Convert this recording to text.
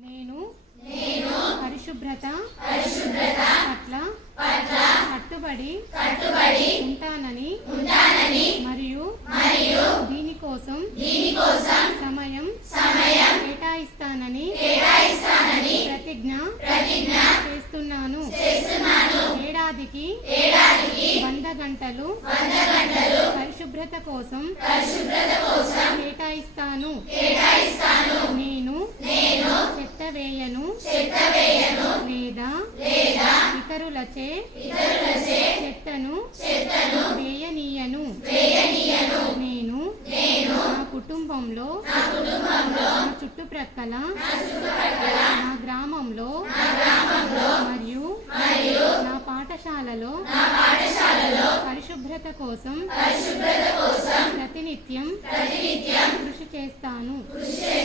నేను నేను పరిశుభ్రత పరిశుభ్రత పట్ల పట్ల కట్టుబడి కట్టుబడి ఉంటానని ఉంటానని మరియు మరియు దీనికోసం దీనికోసం సమయం సమయం కేటాయిస్తానని కేటాయిస్తానని ప్రతిజ్ఞ ప్రతిజ్ఞ చేస్తున్నాను చేస్తున్నాను ఏడాదికి ఏడాదికి 100 గంటలు 100 గంటలు పరిశుభ్రత కోసం పరిశుభ్రత కోసం చెత్తవేయను చెత్తవేయను లేదా లేదా ఇతరులచే ఇతరులచే చెత్తను చెత్తను వేయనీయను వేయనీయను నేను నేను నా కుటుంబంలో నా కుటుంబంలో నా చుట్టుప్రక్కల నా చుట్టుప్రక్కల నా గ్రామంలో నా గ్రామంలో మరియు మరియు నా పాఠశాలలో నా పాఠశాలలో పరిశుభ్రత కోసం పరిశుభ్రత కోసం ప్రతినిత్యం ప్రతినిత్యం కృషి చేస్తాను కృషి